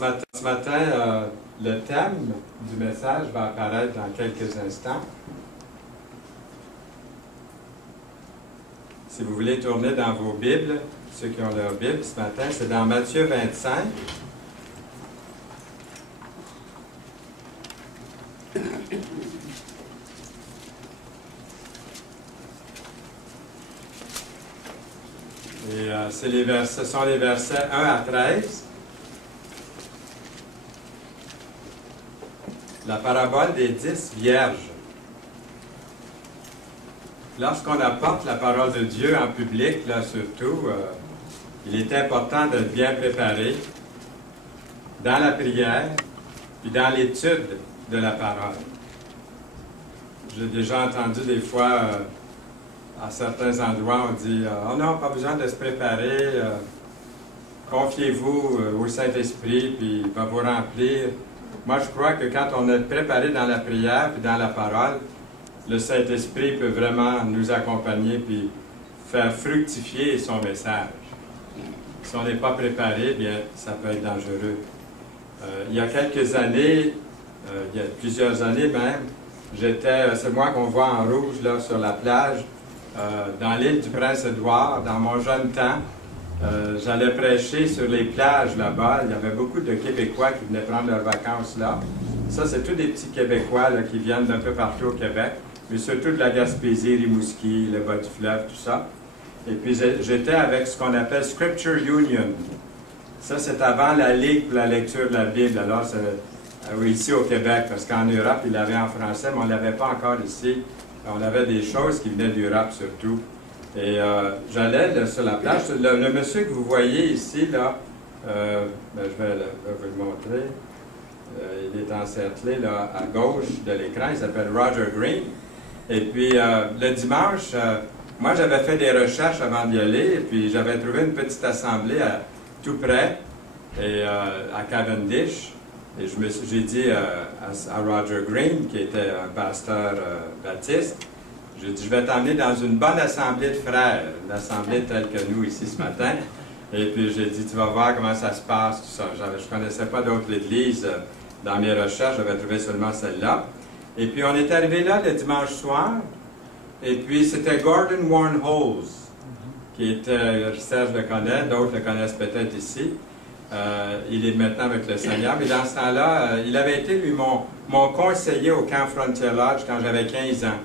ce matin, le thème du message va apparaître dans quelques instants. Si vous voulez tourner dans vos Bibles, ceux qui ont leur Bible ce matin, c'est dans Matthieu 25. Et ce sont les versets 1 à 13. La parabole des 10 vierges. Lorsqu'on apporte la parole de Dieu en public, là surtout, il est important de bien préparer dans la prière et dans l'étude de la parole. J'ai déjà entendu des fois, à certains endroits, on dit « Oh non, pas besoin de se préparer, confiez-vous au Saint-Esprit, puis il va vous remplir. » Moi, je crois que quand on est préparé dans la prière et dans la parole, le Saint-Esprit peut vraiment nous accompagner puis faire fructifier son message. Si on n'est pas préparé, bien, ça peut être dangereux. Il y a quelques années, il y a plusieurs années même, c'est moi qu'on voit en rouge là sur la plage, dans l'île du Prince-Édouard, dans mon jeune temps. J'allais prêcher sur les plages là-bas. Il y avait beaucoup de Québécois qui venaient prendre leurs vacances là. Ça, c'est tous des petits Québécois là, qui viennent d'un peu partout au Québec, mais surtout de la Gaspésie, Rimouski, le bas du fleuve, tout ça. Et puis, j'étais avec ce qu'on appelle Scripture Union. Ça, c'est avant la Ligue pour la lecture de la Bible. Alors, c'est ici au Québec, parce qu'en Europe, ils l'avaient en français, mais on ne l'avait pas encore ici. On avait des choses qui venaient d'Europe surtout. Et j'allais sur la plage. Le monsieur que vous voyez ici, là, je vais vous le montrer. Il est encerclé là, à gauche de l'écran. Il s'appelle Roger Green. Et puis, le dimanche, moi, j'avais fait des recherches avant d'y aller. Et puis, j'avais trouvé une petite assemblée tout près, à Cavendish. Et j'ai dit à Roger Green, qui était un pasteur baptiste, j'ai dit, je vais t'emmener dans une bonne assemblée de frères, une assemblée telle que nous ici ce matin. Et puis j'ai dit, tu vas voir comment ça se passe, tout ça. Je ne connaissais pas d'autres églises dans mes recherches, j'avais trouvé seulement celle-là. Et puis on est arrivé là le dimanche soir, et puis c'était Gordon Warnholz, qui était, Serge le connaît, d'autres le connaissent peut-être ici. Il est maintenant avec le Seigneur, mais dans ce temps-là, il avait été, lui, mon conseiller au camp Frontier Lodge quand j'avais 15 ans.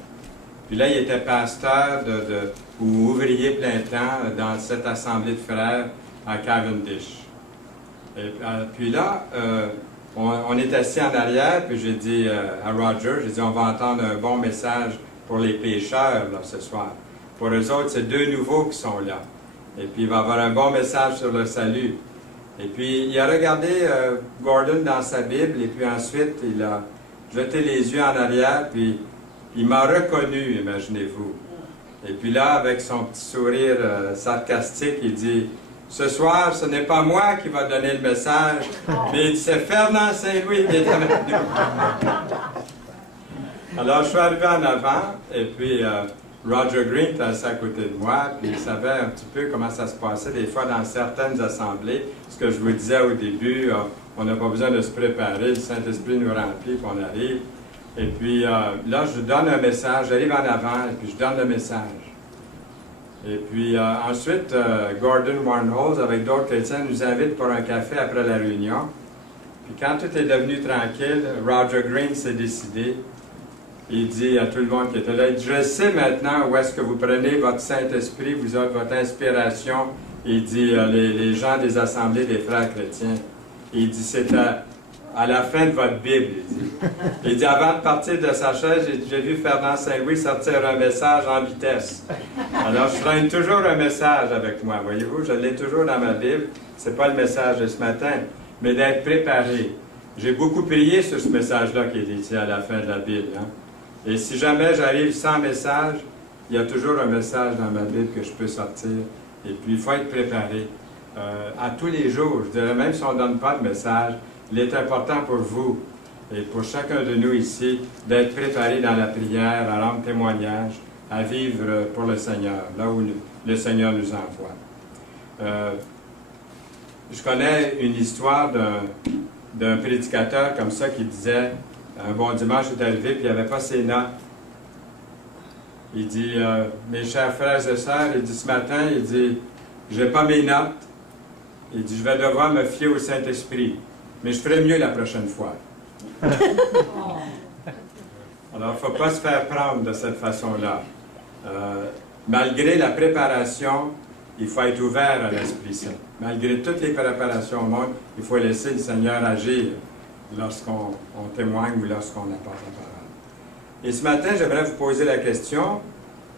Puis là, il était pasteur ou ouvrier plein temps dans cette assemblée de frères à Cavendish. Et puis là, on est assis en arrière, puis j'ai dit à Roger, j'ai dit, on va entendre un bon message pour les pécheurs là, ce soir. Pour eux autres, c'est deux nouveaux qui sont là. Et puis, il va y avoir un bon message sur le salut. Et puis, il a regardé Gordon dans sa Bible, et puis ensuite, il a jeté les yeux en arrière, puis il m'a reconnu, imaginez-vous. Et puis là, avec son petit sourire sarcastique, il dit, « Ce soir, ce n'est pas moi qui va donner le message, mais c'est Fernand Saint-Louis qui est avec nous. » Alors, je suis arrivé en avant, et puis Roger Green était assis à côté de moi, puis il savait un petit peu comment ça se passait des fois dans certaines assemblées. Ce que je vous disais au début, on n'a pas besoin de se préparer, le Saint-Esprit nous remplit, puis on arrive. Et puis là, je donne un message, j'arrive en avant, et puis je donne le message. Et puis ensuite, Gordon Warnholz, avec d'autres chrétiens, nous invite pour un café après la réunion. Puis quand tout est devenu tranquille, Roger Green s'est décidé. Il dit à tout le monde qui était là, il dit, « Je sais maintenant où est-ce que vous prenez votre Saint-Esprit, vous avez votre inspiration. » Il dit, les gens des assemblées des frères chrétiens. Il dit, « C'est à la fin de votre Bible. » Il dit, avant de partir de sa chaise, j'ai vu Fernand Saint-Louis sortir un message en vitesse. Alors, je traîne toujours un message avec moi. Voyez-vous, je l'ai toujours dans ma Bible. Ce n'est pas le message de ce matin, mais d'être préparé. J'ai beaucoup prié sur ce message-là qui est ici à la fin de la Bible. Hein? Et si jamais j'arrive sans message, il y a toujours un message dans ma Bible que je peux sortir. Et puis, il faut être préparé. À tous les jours, je dirais, même si on ne donne pas de message, il est important pour vous et pour chacun de nous ici d'être préparé dans la prière, à rendre témoignage, à vivre pour le Seigneur, là où le Seigneur nous envoie. Je connais une histoire d'un prédicateur comme ça qui disait, un bon dimanche est arrivé, puis il n'y avait pas ses notes. Il dit, mes chers frères et sœurs, il dit ce matin, il dit, j'ai pas mes notes. Il dit, je vais devoir me fier au Saint-Esprit, mais je ferai mieux la prochaine fois. Alors, il ne faut pas se faire prendre de cette façon-là. Malgré la préparation, il faut être ouvert à l'Esprit Saint. Malgré toutes les préparations au monde, il faut laisser le Seigneur agir lorsqu'on témoigne ou lorsqu'on apporte la parole. Et ce matin, j'aimerais vous poser la question,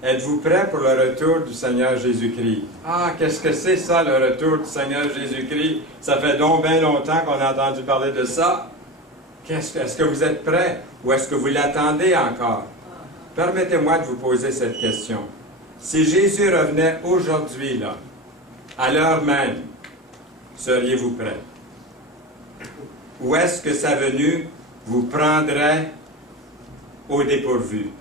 êtes-vous prêts pour le retour du Seigneur Jésus-Christ? Ah, qu'est-ce que c'est ça, le retour du Seigneur Jésus-Christ? Ça fait donc bien longtemps qu'on a entendu parler de ça. Est-ce que vous êtes prêts ou est-ce que vous l'attendez encore? Permettez-moi de vous poser cette question. Si Jésus revenait aujourd'hui, là, à l'heure même, seriez-vous prêts? Ou est-ce que sa venue vous prendrait au dépourvu?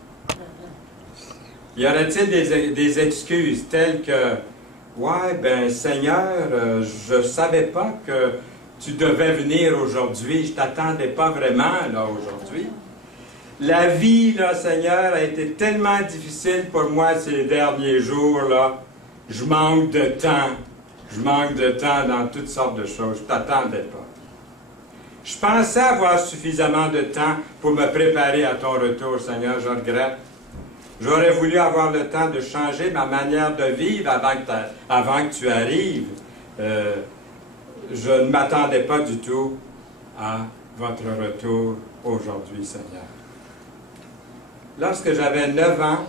Y aurait-il des excuses telles que « Ouais, ben Seigneur, je ne savais pas que tu devais venir aujourd'hui, je ne t'attendais pas vraiment là aujourd'hui. La vie, là, Seigneur, a été tellement difficile pour moi ces derniers jours, là. Je manque de temps. Je manque de temps dans toutes sortes de choses. Je ne t'attendais pas. Je pensais avoir suffisamment de temps pour me préparer à ton retour, Seigneur, je regrette. J'aurais voulu avoir le temps de changer ma manière de vivre avant que tu arrives. Je ne m'attendais pas du tout à votre retour aujourd'hui, Seigneur. Lorsque j'avais 9 ans,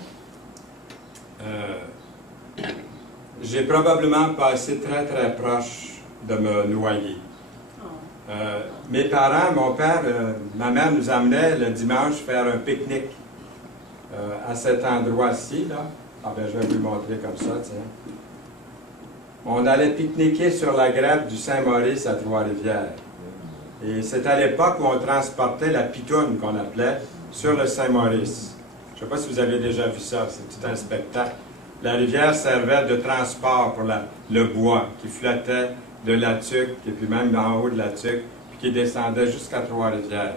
j'ai probablement passé très très proche de me noyer. Mes parents, mon père, ma mère nous amenait le dimanche faire un pique-nique à cet endroit-ci, là. Ah ben, je vais vous le montrer comme ça, tiens. On allait pique-niquer sur la grève du Saint-Maurice à Trois-Rivières. Et c'est à l'époque où on transportait la pitoune, qu'on appelait, sur le Saint-Maurice. Je ne sais pas si vous avez déjà vu ça, c'est tout un spectacle. La rivière servait de transport pour le bois qui flottait de la Tuque, et puis même en haut de la Tuque, puis qui descendait jusqu'à Trois-Rivières.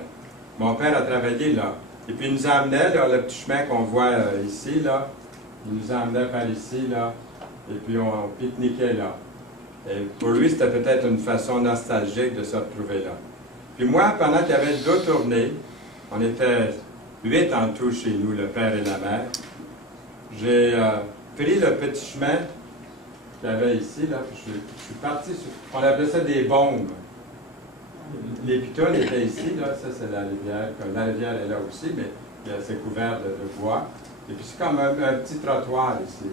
Mon père a travaillé là. Et puis il nous emmenait, là, le petit chemin qu'on voit ici, là, il nous emmenait par ici, là, et puis on pique-niquait là. Et pour lui, c'était peut-être une façon nostalgique de se retrouver là. Puis moi, pendant qu'il y avait deux tournées, on était 8 en tout chez nous, le père et la mère, j'ai pris le petit chemin qu'il y avait ici, là, puis je suis parti sur, on appelait ça des bombes. Les pitons étaient ici, là, ça c'est la rivière, la rivière est là aussi, mais c'est couvert de bois. Et puis c'est comme un petit trottoir ici.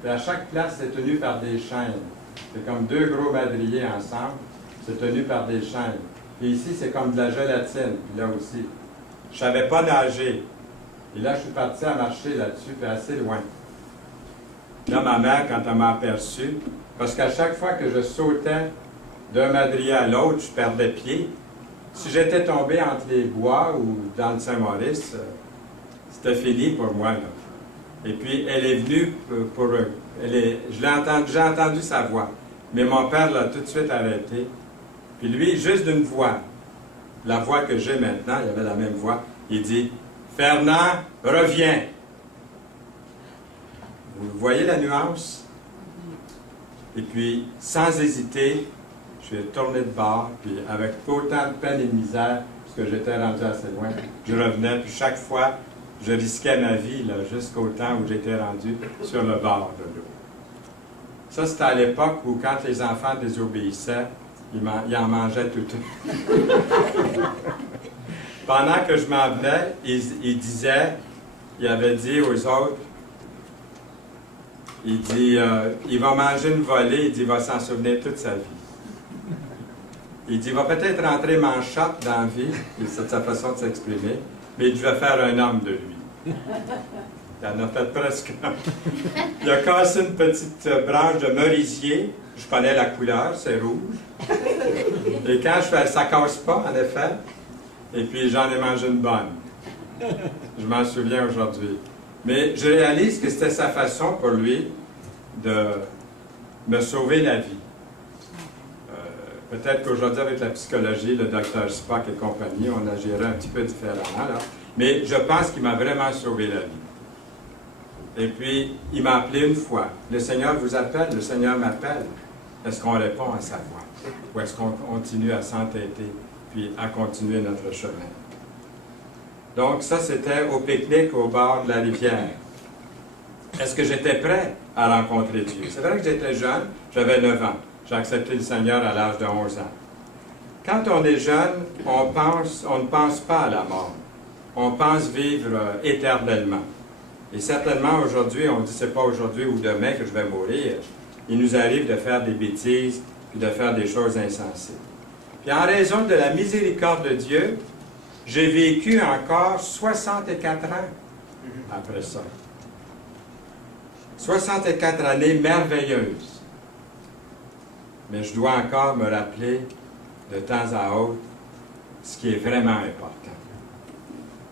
Puis à chaque place, c'est tenu par des chaînes. C'est comme deux gros madriers ensemble, c'est tenu par des chaînes. Et ici, c'est comme de la gélatine, puis là aussi. Je ne savais pas nager. Et là, je suis parti à marcher là-dessus, puis assez loin. Là, ma mère, quand elle m'a aperçu, parce qu'à chaque fois que je sautais d'un madrier à l'autre, je perdais pied. Si j'étais tombé entre les bois ou dans le Saint-Maurice, c'était fini pour moi, là. Et puis, elle est venue pour... j'ai entendu sa voix. Mais mon père l'a tout de suite arrêté. Puis lui, juste d'une voix, la voix que j'ai maintenant, il avait la même voix, il dit « Fernand, reviens! » Vous voyez la nuance? Et puis, sans hésiter, je suis tourné de bord, puis avec autant de peine et de misère, parce que j'étais rendu assez loin, je revenais, puis chaque fois, je risquais ma vie, là, jusqu'au temps où j'étais rendu sur le bord de l'eau. Ça, c'était à l'époque où, quand les enfants désobéissaient, ils en mangeaient tout. Pendant que je m'en venais, il disait, il avait dit aux autres, il dit, il va manger une volée, il dit, il va s'en souvenir toute sa vie. Il dit, il va peut-être rentrer manchotte dans la vie, c'est sa façon de s'exprimer, mais il devait faire un homme de lui. Il en a fait presque un. Il a cassé une petite branche de merisier, je connais la couleur, c'est rouge. Et quand je fais, ça ne casse pas, en effet, et puis j'en ai mangé une bonne. Je m'en souviens aujourd'hui. Mais je réalise que c'était sa façon pour lui de me sauver la vie. Peut-être qu'aujourd'hui, avec la psychologie, le docteur Spock et compagnie, on agirait un petit peu différemment, là. Mais je pense qu'il m'a vraiment sauvé la vie. Et puis, il m'a appelé une fois. Le Seigneur vous appelle, le Seigneur m'appelle. Est-ce qu'on répond à sa voix? Ou est-ce qu'on continue à s'entêter, puis à continuer notre chemin? Donc, ça, c'était au pique-nique au bord de la rivière. Est-ce que j'étais prêt à rencontrer Dieu? C'est vrai que j'étais jeune, j'avais 9 ans. J'ai accepté le Seigneur à l'âge de 11 ans. Quand on est jeune, on ne pense pas à la mort. On pense vivre éternellement. Et certainement, aujourd'hui, on dit c'est pas aujourd'hui ou demain que je vais mourir. Il nous arrive de faire des bêtises puis de faire des choses insensées. Puis en raison de la miséricorde de Dieu, j'ai vécu encore 64 ans après ça. 64 années merveilleuses. Mais je dois encore me rappeler de temps à autre ce qui est vraiment important.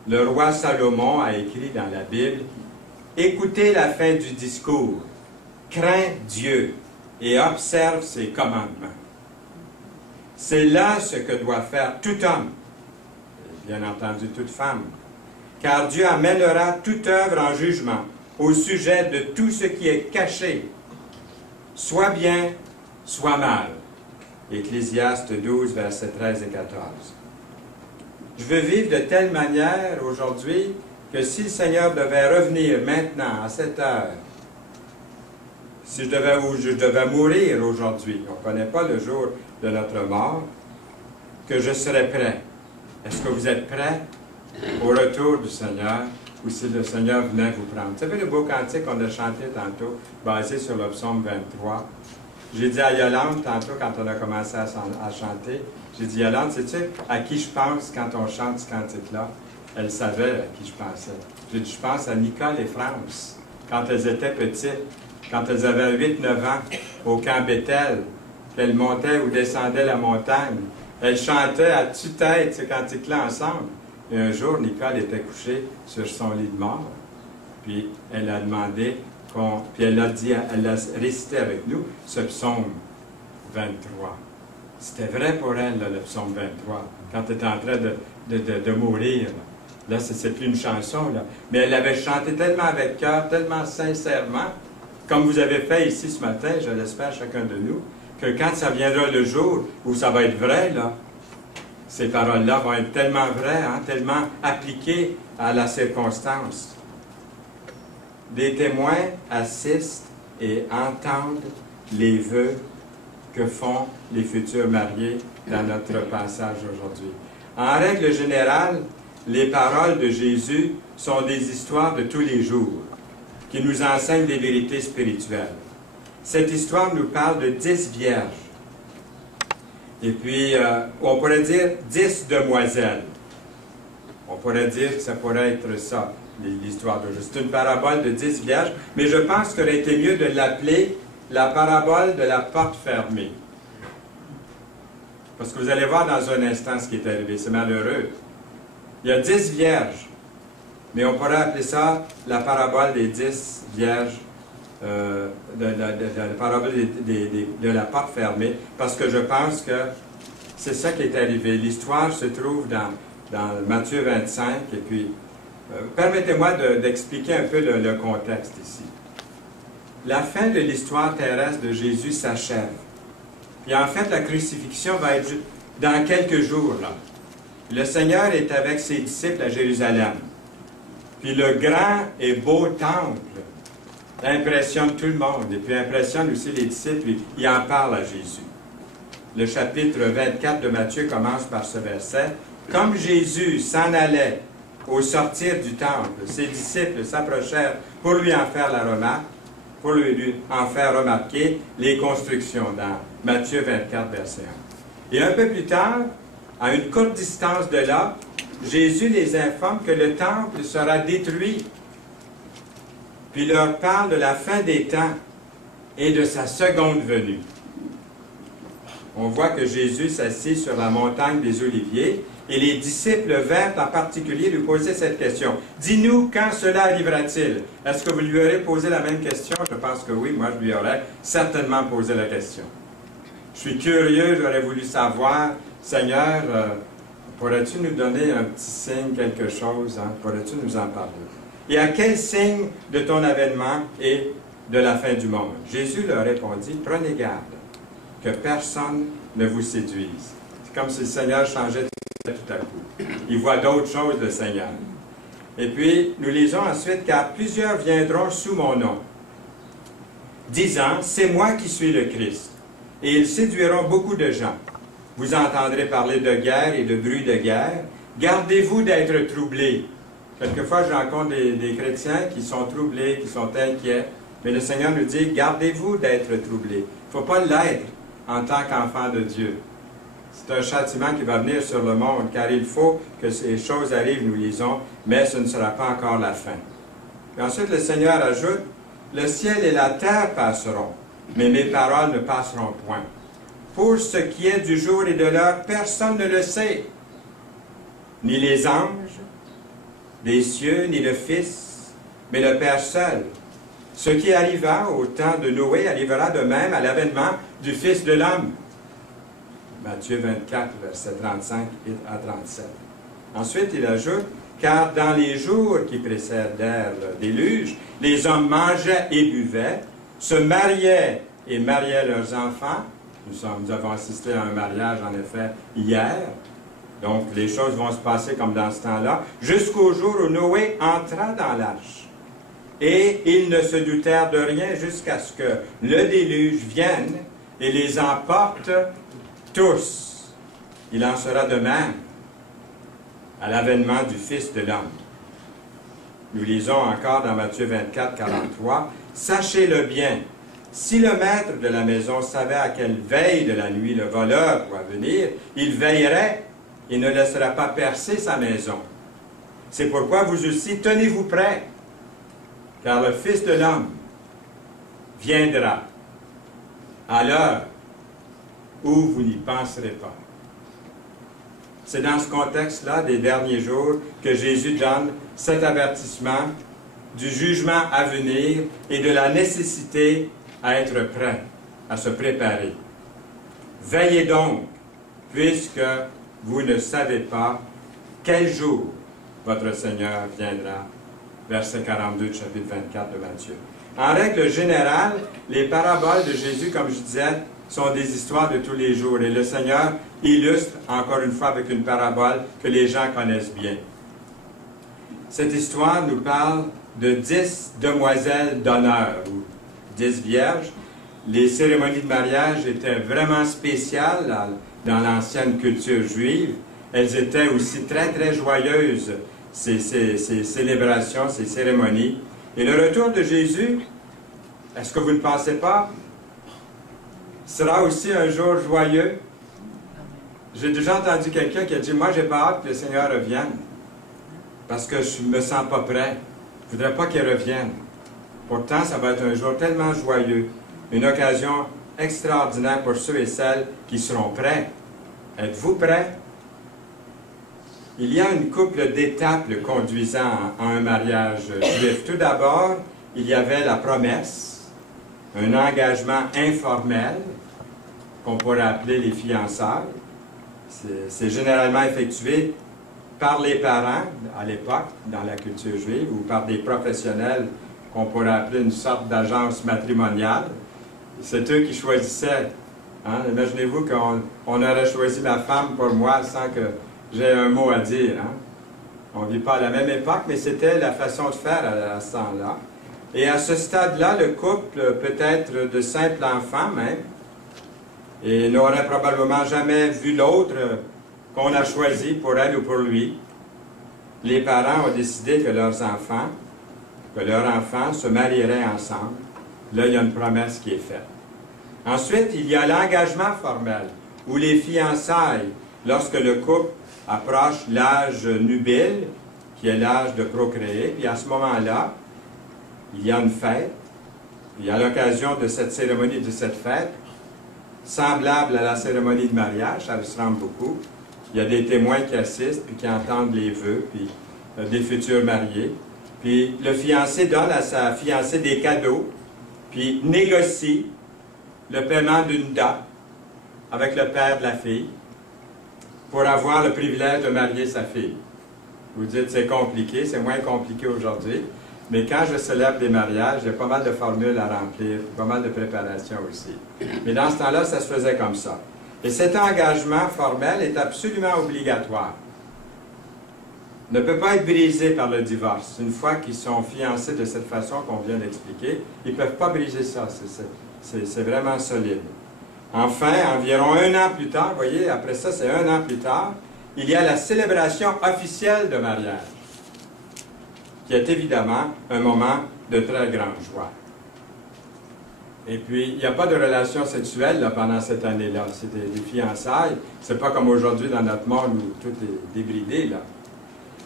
Le roi Salomon a écrit dans la Bible, « Écoutez la fin du discours, crains Dieu et observe ses commandements. » C'est là ce que doit faire tout homme, et bien entendu toute femme, car Dieu amènera toute œuvre en jugement au sujet de tout ce qui est caché, soit bien, soit mal. Ecclésiaste 12, versets 13 et 14. Je veux vivre de telle manière aujourd'hui que si le Seigneur devait revenir maintenant, à cette heure, si je devais mourir aujourd'hui, on ne connaît pas le jour de notre mort, que je serais prêt. Est-ce que vous êtes prêts au retour du Seigneur ou si le Seigneur venait vous prendre? Vous savez le beau cantique qu'on a chanté tantôt, basé sur le psaume 23? J'ai dit à Yolande tantôt, quand on a commencé à chanter, j'ai dit, Yolande, sais-tu à qui je pense quand on chante ce cantique-là? Elle savait à qui je pensais. J'ai dit, je pense à Nicole et France, quand elles étaient petites, quand elles avaient 8-9 ans, au camp Bethel, qu'elles montaient ou descendaient la montagne. Elles chantaient à tue-tête ce cantique-là ensemble. Et un jour, Nicole était couchée sur son lit de mort. Puis elle a demandé puis elle a récité avec nous ce psaume 23. C'était vrai pour elle, là, le psaume 23, quand elle était en train de mourir. Là, c'est plus une chanson, là. Mais elle l'avait chanté tellement avec cœur, tellement sincèrement, comme vous avez fait ici ce matin, je l'espère chacun de nous, que quand ça viendra le jour où ça va être vrai, là, ces paroles-là vont être tellement vraies, hein, tellement appliquées à la circonstance. Des témoins assistent et entendent les vœux que font les futurs mariés dans notre passage aujourd'hui. En règle générale, les paroles de Jésus sont des histoires de tous les jours qui nous enseignent des vérités spirituelles. Cette histoire nous parle de 10 vierges. Et puis, on pourrait dire 10 demoiselles. On pourrait dire que ça pourrait être ça, l'histoire de Jésus. C'est une parabole de 10 vierges, mais je pense qu'il aurait été mieux de l'appeler la parabole de la porte fermée. Parce que vous allez voir dans un instant ce qui est arrivé. C'est malheureux. Il y a 10 vierges, mais on pourrait appeler ça la parabole des 10 vierges, la parabole de la porte fermée, parce que je pense que c'est ça qui est arrivé. L'histoire se trouve dans Matthieu 25, et puis permettez-moi d'expliquer un peu le contexte ici. La fin de l'histoire terrestre de Jésus s'achève. Puis en fait, la crucifixion va être dans quelques jours, là. Le Seigneur est avec ses disciples à Jérusalem. Puis le grand et beau temple impressionne tout le monde, et puis impressionne aussi les disciples, et il en parle à Jésus. Le chapitre 24 de Matthieu commence par ce verset. « Comme Jésus s'en allait au sortir du temple, ses disciples s'approchèrent pour lui en faire la remarque, pour lui en faire remarquer les constructions dans Matthieu 24, verset 1. Et un peu plus tard, à une courte distance de là, Jésus les informe que le temple sera détruit. Puis leur parle de la fin des temps et de sa seconde venue. On voit que Jésus s'assit sur la montagne des Oliviers et les disciples vinrent en particulier lui poser cette question. « Dis-nous, quand cela arrivera-t-il? » Est-ce que vous lui aurez posé la même question? Je pense que oui, moi je lui aurais certainement posé la question. Je suis curieux, j'aurais voulu savoir, Seigneur, pourrais-tu nous donner un petit signe, quelque chose? Hein? Pourrais-tu nous en parler? Et à quel signe de ton avènement et de la fin du monde? Jésus leur répondit, prenez garde que personne ne vous séduise. C'est comme si le Seigneur changeait tout à coup. Il voit d'autres choses, le Seigneur. Et puis, nous lisons ensuite, car plusieurs viendront sous mon nom, disant, c'est moi qui suis le Christ. Et ils séduiront beaucoup de gens. Vous entendrez parler de guerre et de bruit de guerre. Gardez-vous d'être troublés. Quelquefois, je rencontre des chrétiens qui sont troublés, qui sont inquiets. Mais le Seigneur nous dit, gardez-vous d'être troublés. Il ne faut pas l'être en tant qu'enfant de Dieu. C'est un châtiment qui va venir sur le monde, car il faut que ces choses arrivent, nous lisons, mais ce ne sera pas encore la fin. Et ensuite, le Seigneur ajoute, le ciel et la terre passeront, mais mes paroles ne passeront point. Pour ce qui est du jour et de l'heure, personne ne le sait, ni les anges des cieux, ni le Fils, mais le Père seul. Ce qui arriva au temps de Noé arrivera de même à l'avènement du Fils de l'homme. Matthieu 24, versets 35 à 37. Ensuite, il ajoute, car dans les jours qui précédèrent le déluge, les hommes mangeaient et buvaient, se mariaient et mariaient leurs enfants. Nous avons assisté à un mariage, en effet, hier. Donc, les choses vont se passer comme dans ce temps-là, jusqu'au jour où Noé entra dans l'arche. Et ils ne se doutèrent de rien jusqu'à ce que le déluge vienne et les emporte tous. Il en sera de même à l'avènement du Fils de l'homme. Nous lisons encore dans Matthieu 24, 43, « Sachez-le bien, si le maître de la maison savait à quelle veille de la nuit le voleur doit venir, il veillerait et ne laissera pas percer sa maison. C'est pourquoi vous aussi, tenez-vous prêts, car le Fils de l'homme viendra à l'heure où vous n'y penserez pas. » C'est dans ce contexte-là, des derniers jours, que Jésus donne cet avertissement du jugement à venir et de la nécessité à être prêt, à se préparer. Veillez donc, puisque vous ne savez pas quel jour votre Seigneur viendra. Verset 42 du chapitre 24 de Matthieu. En règle générale, les paraboles de Jésus, comme je disais, sont des histoires de tous les jours. Et le Seigneur illustre, encore une fois, avec une parabole que les gens connaissent bien. Cette histoire nous parle de 10 demoiselles d'honneur, ou 10 vierges. Les cérémonies de mariage étaient vraiment spéciales dans l'ancienne culture juive. Elles étaient aussi très, très joyeuses, ces célébrations, ces cérémonies. Et le retour de Jésus, est-ce que vous ne pensez pas, sera aussi un jour joyeux? J'ai déjà entendu quelqu'un qui a dit, moi, j'ai pas hâte que le Seigneur revienne, parce que je ne me sens pas prêt. Je ne voudrais pas qu'il revienne. Pourtant, ça va être un jour tellement joyeux, une occasion extraordinaire pour ceux et celles qui seront prêts. Êtes-vous prêts? Il y a une couple d'étapes le conduisant à un mariage juif. Tout d'abord, il y avait la promesse, un engagement informel, qu'on pourrait appeler les fiançailles. C'est généralement effectué par les parents, à l'époque, dans la culture juive, ou par des professionnels qu'on pourrait appeler une sorte d'agence matrimoniale. C'est eux qui choisissaient. Hein? Imaginez-vous qu'on aurait choisi ma femme pour moi sans que j'ai un mot à dire. Hein? On ne vit pas à la même époque, mais c'était la façon de faire à ce temps-là. Et à ce stade-là, le couple peut être de simples enfants même, et n'aurait probablement jamais vu l'autre qu'on a choisi pour elle ou pour lui. Les parents ont décidé que leurs enfants se marieraient ensemble. Là, il y a une promesse qui est faite. Ensuite, il y a l'engagement formel, ou les fiançailles, lorsque le couple approche l'âge nubile, qui est l'âge de procréer. Puis à ce moment-là, il y a une fête. Il y a l'occasion de cette cérémonie, de cette fête, semblable à la cérémonie de mariage, ça ressemble beaucoup. Il y a des témoins qui assistent, puis qui entendent les vœux, puis des futurs mariés. Puis le fiancé donne à sa fiancée des cadeaux, puis négocie le paiement d'une dot. avec le père de la fille pour avoir le privilège de marier sa fille. Vous dites, c'est compliqué, c'est moins compliqué aujourd'hui, mais quand je célèbre des mariages, il y a pas mal de formules à remplir, pas mal de préparations aussi. Mais dans ce temps-là, ça se faisait comme ça. Et cet engagement formel est absolument obligatoire. Ne peut pas être brisé par le divorce. Une fois qu'ils sont fiancés de cette façon qu'on vient d'expliquer, ils ne peuvent pas briser ça. C'est vraiment solide. Enfin, environ 1 an plus tard, vous voyez, après ça, c'est 1 an plus tard, il y a la célébration officielle de mariage, qui est évidemment un moment de très grande joie. Et puis, il n'y a pas de relation sexuelle là, pendant cette année-là. C'est des fiançailles. C'est pas comme aujourd'hui dans notre monde où tout est débridé, là.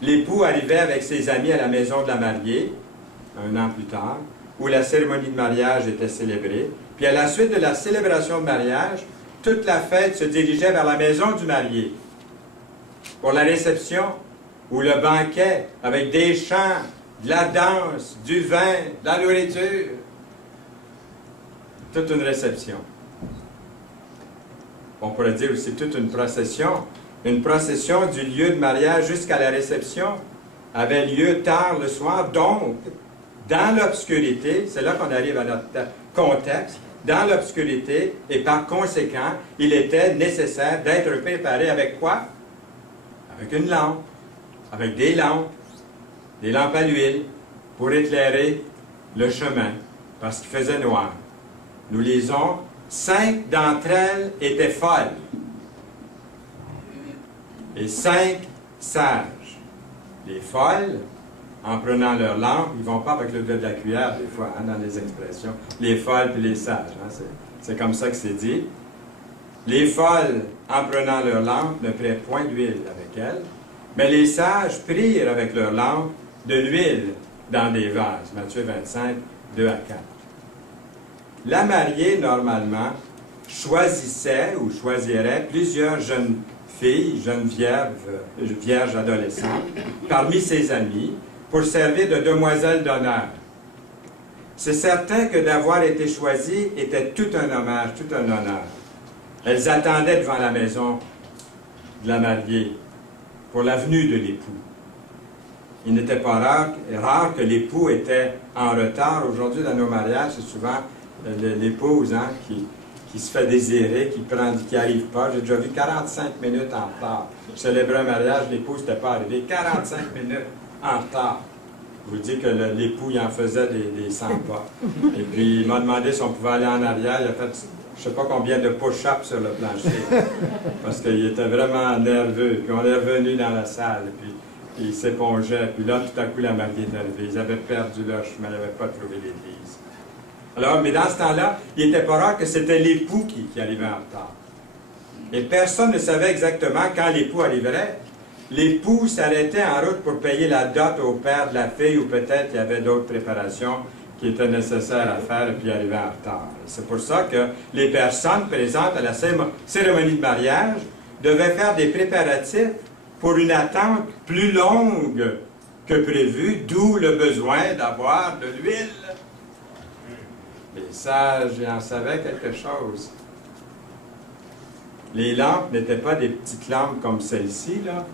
L'époux arrivait avec ses amis à la maison de la mariée, 1 an plus tard, où la cérémonie de mariage était célébrée. Puis à la suite de la célébration de mariage, toute la fête se dirigeait vers la maison du marié pour la réception ou le banquet avec des chants, de la danse, du vin, de la nourriture. Toute une réception. On pourrait dire aussi toute une procession. Une procession du lieu de mariage jusqu'à la réception avait lieu tard le soir. Donc, dans l'obscurité, c'est là qu'on arrive à notre contexte, dans l'obscurité, et par conséquent, il était nécessaire d'être préparé avec quoi? Avec une lampe, avec des lampes à l'huile, pour éclairer le chemin, parce qu'il faisait noir. Nous lisons, 5 d'entre elles étaient folles, et 5 sages. Les folles, en prenant leur lampe, ils ne vont pas avec le de la cuillère, des fois, hein, dans les expressions. Les folles puis les sages, hein, c'est comme ça que c'est dit. Les folles, en prenant leur lampe, ne prenaient point d'huile avec elles, mais les sages prirent avec leur lampe de l'huile dans des vases. Matthieu 25, 2 à 4. La mariée, normalement, choisissait ou choisirait plusieurs jeunes filles, jeunes vierges adolescentes, parmi ses amies, pour servir de demoiselles d'honneur. C'est certain que d'avoir été choisies était tout un hommage, tout un honneur. Elles attendaient devant la maison de la mariée pour la venue de l'époux. Il n'était pas rare que l'époux était en retard. Aujourd'hui, dans nos mariages, c'est souvent l'épouse hein, qui se fait désirer, qui n'arrive pas. J'ai déjà vu 45 minutes en retard. Je célébrais un mariage, l'épouse n'était pas arrivé. 45 minutes en retard. Je vous dis que l'époux, il en faisait des 100 pas. Et puis, il m'a demandé si on pouvait aller en arrière. Il a fait, je ne sais pas combien de push-ups sur le plancher. Parce qu'il était vraiment nerveux. Puis on est revenu dans la salle. Puis il s'épongeait. Puis là, tout à coup, la mariée est arrivée. Ils avaient perdu leur chemin. Ils n'avaient pas trouvé l'église. Alors, mais dans ce temps-là, il n'était pas rare que c'était l'époux qui arrivait en retard. Et personne ne savait exactement quand l'époux arriverait. L'époux s'arrêtait en route pour payer la dot au père de la fille, ou peut-être il y avait d'autres préparations qui étaient nécessaires à faire et puis arriver en retard. C'est pour ça que les personnes présentes à la cérémonie de mariage devaient faire des préparatifs pour une attente plus longue que prévu, d'où le besoin d'avoir de l'huile. Les sages en savaient quelque chose. Les lampes n'étaient pas des petites lampes comme celle-ci, là,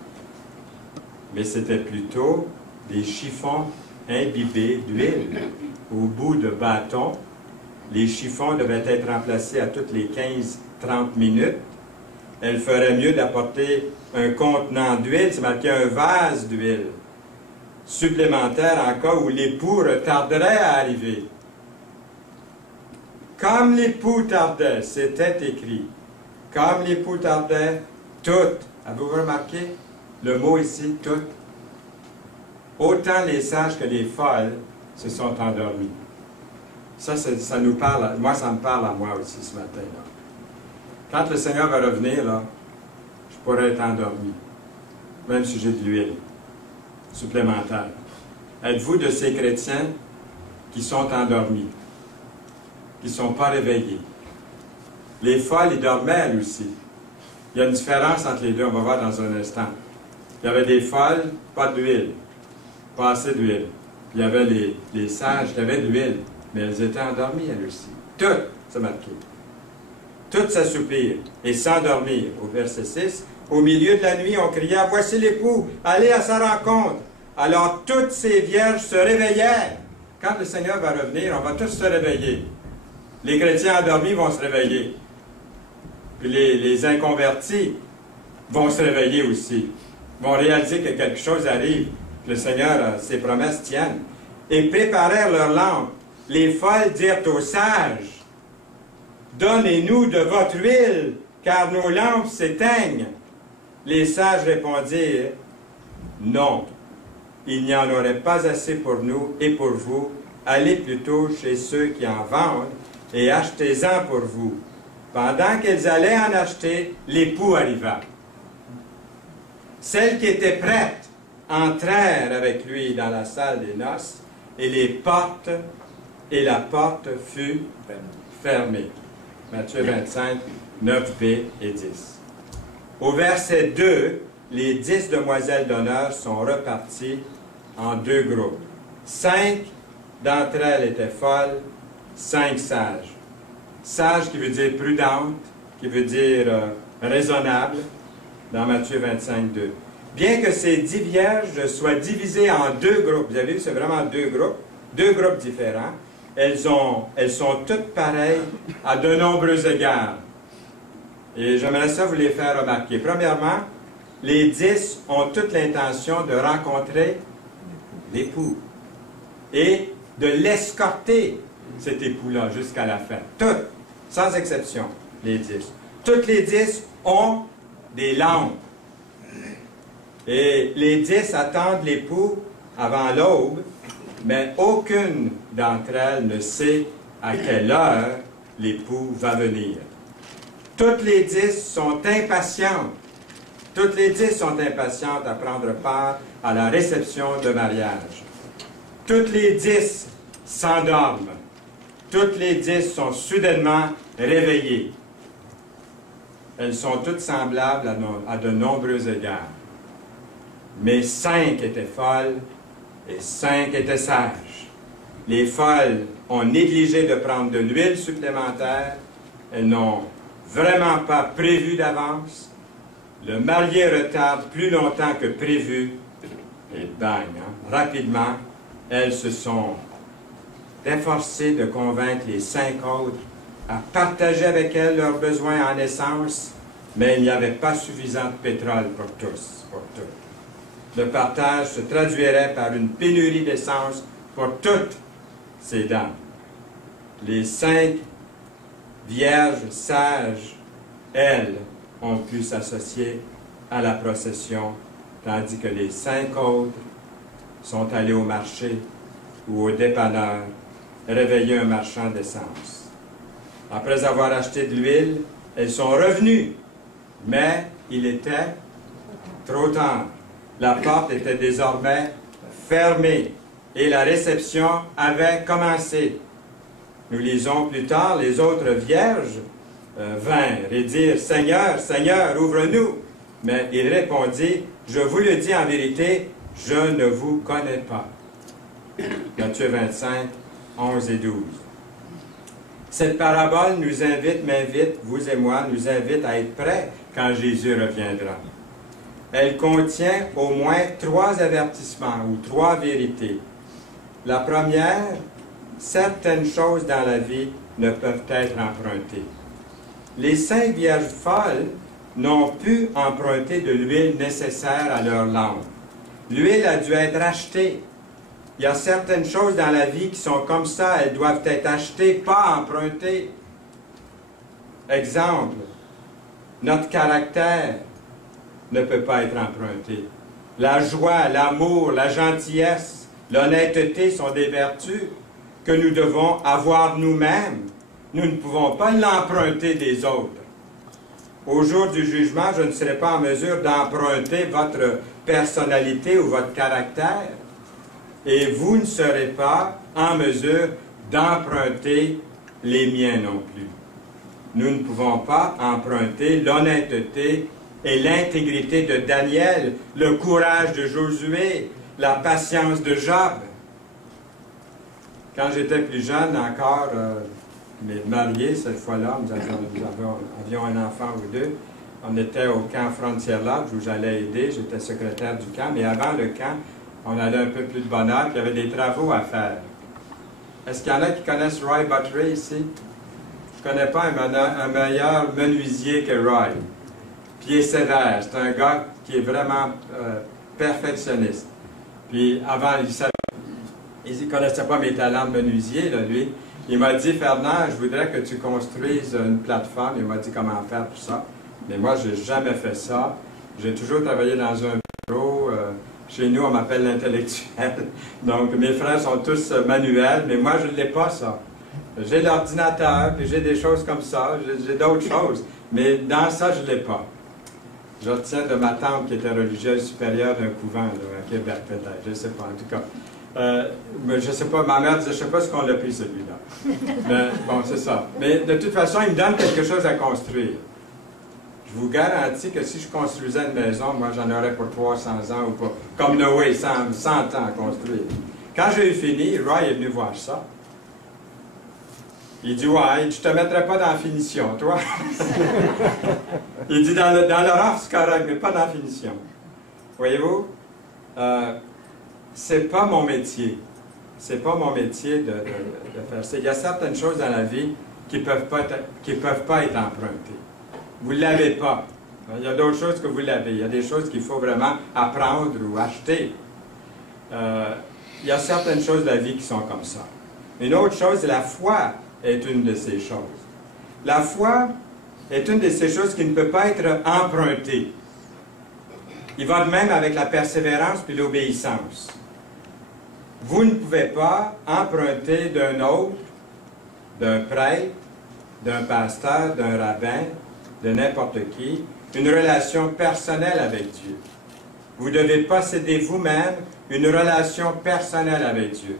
mais c'était plutôt des chiffons imbibés d'huile. Au bout de bâtons, les chiffons devaient être remplacés à toutes les 15-30 minutes. Elle ferait mieux d'apporter un contenant d'huile, c'est marqué un vase d'huile, supplémentaire en cas où l'époux retarderait à arriver. Comme l'époux tardait, c'était écrit. Comme l'époux tardait, toutes. Avez-vous remarqué le mot ici, toutes? Autant les sages que les folles se sont endormis. Ça nous parle, moi ça me parle à moi aussi ce matin-là. Quand le Seigneur va revenir, là, je pourrais être endormi, même si j'ai de l'huile supplémentaire. Êtes-vous de ces chrétiens qui sont endormis, qui ne sont pas réveillés? Les folles, ils dormaient elles aussi. Il y a une différence entre les deux, on va voir dans un instant. Il y avait des folles, pas d'huile, pas assez d'huile. Il y avait les sages qui avaient de l'huile, mais elles étaient endormies elles aussi. Toutes, c'est marqué. toutes s'assoupirent et s'endormirent. Au verset 6, au milieu de la nuit, on cria, « Voici l'époux, allez à sa rencontre. » Alors toutes ces vierges se réveillèrent. Quand le Seigneur va revenir, on va tous se réveiller. Les chrétiens endormis vont se réveiller. Puis les inconvertis vont se réveiller aussi. Vont réaliser que quelque chose arrive. Le Seigneur, ses promesses tiennent. Et préparèrent leurs lampes. Les folles dirent aux sages, « Donnez-nous de votre huile, car nos lampes s'éteignent. » Les sages répondirent, « Non, il n'y en aurait pas assez pour nous et pour vous. Allez plutôt chez ceux qui en vendent et achetez-en pour vous. » Pendant qu'elles allaient en acheter, l'époux arriva. Celles qui étaient prêtes entrèrent avec lui dans la salle des noces et la porte fut fermée. Matthieu 25, 9b et 10. Au verset 2, les 10 demoiselles d'honneur sont reparties en 2 groupes. 5 d'entre elles étaient folles, 5 sages. Sage qui veut dire prudente, qui veut dire raisonnable, dans Matthieu 25, 2. Bien que ces 10 vierges soient divisées en 2 groupes, vous avez vu, c'est vraiment 2 groupes différents, elles sont toutes pareilles à de nombreux égards. Et j'aimerais ça vous les faire remarquer. Premièrement, les 10 ont toute l'intention de rencontrer l'époux et de l'escorter, cet époux-là, jusqu'à la fin. Toutes, sans exception, les 10. Toutes les 10 ont des lampes. Et les 10 attendent l'époux avant l'aube, mais aucune d'entre elles ne sait à quelle heure l'époux va venir. Toutes les 10 sont impatientes. Toutes les 10 sont impatientes à prendre part à la réception de mariage. Toutes les 10 s'endorment. Toutes les 10 sont soudainement réveillées. Elles sont toutes semblables à de nombreux égards. Mais 5 étaient folles et 5 étaient sages. Les folles ont négligé de prendre de l'huile supplémentaire. Elles n'ont vraiment pas prévu d'avance. Le marié retarde plus longtemps que prévu. Et bang, rapidement, elles se sont efforcées de convaincre les 5 autres à partager avec elles leurs besoins en essence, mais il n'y avait pas suffisant de pétrole pour tous, pour toutes. Le partage se traduirait par une pénurie d'essence pour toutes ces dames. Les 5 vierges sages, elles, ont pu s'associer à la procession, tandis que les 5 autres sont allés au marché ou au dépanneur réveiller un marchand d'essence. Après avoir acheté de l'huile, elles sont revenues, mais il était trop tard. La porte était désormais fermée et la réception avait commencé. Nous lisons plus tard, les autres vierges vinrent et dirent, « Seigneur, Seigneur, ouvre-nous » Mais il répondit, « Je vous le dis en vérité, je ne vous connais pas. » Matthieu 25, 11 et 12. Cette parabole m'invite, vous et moi, nous invite à être prêts quand Jésus reviendra. Elle contient au moins 3 avertissements ou 3 vérités. La première, certaines choses dans la vie ne peuvent être empruntées. Les 5 vierges folles n'ont pu emprunter de l'huile nécessaire à leur lampe. L'huile a dû être achetée. Il y a certaines choses dans la vie qui sont comme ça, elles doivent être achetées, pas empruntées. Exemple, notre caractère ne peut pas être emprunté. La joie, l'amour, la gentillesse, l'honnêteté sont des vertus que nous devons avoir nous-mêmes. Nous ne pouvons pas l'emprunter des autres. Au jour du jugement, je ne serai pas en mesure d'emprunter votre personnalité ou votre caractère. Et vous ne serez pas en mesure d'emprunter les miens non plus. Nous ne pouvons pas emprunter l'honnêteté et l'intégrité de Daniel, le courage de Josué, la patience de Job. Quand j'étais plus jeune encore, mais mariés cette fois-là. Nous avions un enfant ou deux. On était au camp Frontier Lodge où j'allais aider. J'étais secrétaire du camp. Mais avant le camp, on allait un peu plus de bonheur, puis il y avait des travaux à faire. Est-ce qu'il y en a qui connaissent Roy Buttery ici? Je ne connais pas un meilleur menuisier que Roy. Puis il est sévère. C'est un gars qui est vraiment perfectionniste. Puis avant, il ne connaissait pas mes talents de menuisier, là, lui. Il m'a dit, Fernand, je voudrais que tu construises une plateforme. Il m'a dit comment faire tout ça. Mais moi, je n'ai jamais fait ça. J'ai toujours travaillé dans un bureau. Chez nous, on m'appelle l'intellectuel. Donc, mes frères sont tous manuels, mais moi, je ne l'ai pas, ça. J'ai l'ordinateur, puis j'ai des choses comme ça. J'ai d'autres choses. Mais dans ça, je ne l'ai pas. Je retiens de ma tante qui était religieuse supérieure d'un couvent, là, à Québec, peut-être. Je ne sais pas, en tout cas. Mais je ne sais pas, ma mère disait, je ne sais pas ce qu'on l'a pris, celui-là. Mais bon, c'est ça. Mais de toute façon, il me donne quelque chose à construire. Je vous garantis que si je construisais une maison, moi, j'en aurais pour 300 ans ou pas. Comme Noé, 100 ans à construire. Quand j'ai eu fini, Roy est venu voir ça. Il dit, ouais, je ne te mettrai pas dans la finition, toi. Il dit, dans l'horreur, c'est correct, mais pas dans la finition. Voyez-vous, c'est pas mon métier. C'est pas mon métier de faire ça. Il y a certaines choses dans la vie qui ne peuvent pas être empruntées. Vous ne l'avez pas. Il y a d'autres choses que vous l'avez. Il y a des choses qu'il faut vraiment apprendre ou acheter. Il y a certaines choses de la vie qui sont comme ça. Une autre chose, la foi est une de ces choses. La foi est une de ces choses qui ne peut pas être empruntée. Il va de même avec la persévérance puis l'obéissance. Vous ne pouvez pas emprunter d'un autre, d'un prêtre, d'un pasteur, d'un rabbin, de n'importe qui, une relation personnelle avec Dieu. Vous devez posséder vous-même une relation personnelle avec Dieu.